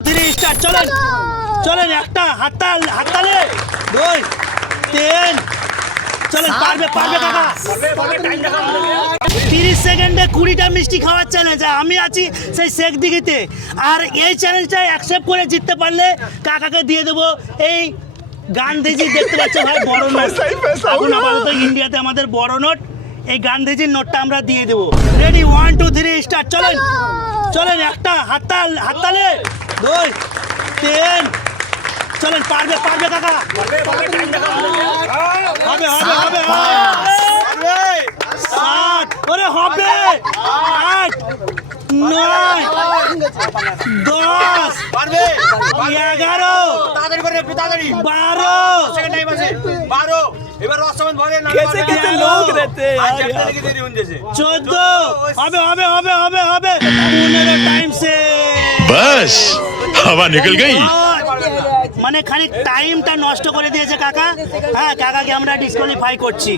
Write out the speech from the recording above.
Three start চলেন। চলেন একটা হাততাল হাততালে। দুই তিন। চলেন পারবে পারবে কাকা তিরিশ সেকেন্ডে কুড়িটা মিষ্টি খাওয়ার চ্যালেঞ্জ আমি আছি সেই শেখ দিঘিতে। আর এই চ্যালেঞ্জটা অ্যাকসেপ্ট করে জিততে পারলে কাকাকে দিয়ে দেবো। এই গান্ধীজি দেখতে পাচ্ছ ভাই বড় নোট। এখন আপাতত ইন্ডিয়াতে আমাদের বড় নোট। এই গান্ধীজির নোটটা আমরা দিয়ে দেবো। Ready one two three start চলেন। চলেন একটা হাততাল হাততালে। দুই তিন। চলেন পারবে পারবে কাকা। হবে হবে হবে হবে। সাত। ওরে হবে। আট নয় দশ পারবে। এগারো তাড়াতাড়ি করে তাড়াতাড়ি। বারো। সেকেন্ড টাইম আছে। বারো। এবার অসমান ভরে না লোক রেতে চোদ্দ। হবে হবে হবে হবে হবে। টাইম সে বাস। হাওয়া নিকল গই মানে খানিক টাইমটা নষ্ট করে দিয়েছে কাকা। হ্যাঁ কাকাকে আমরা ডিসকোয়ালিফাই করছি।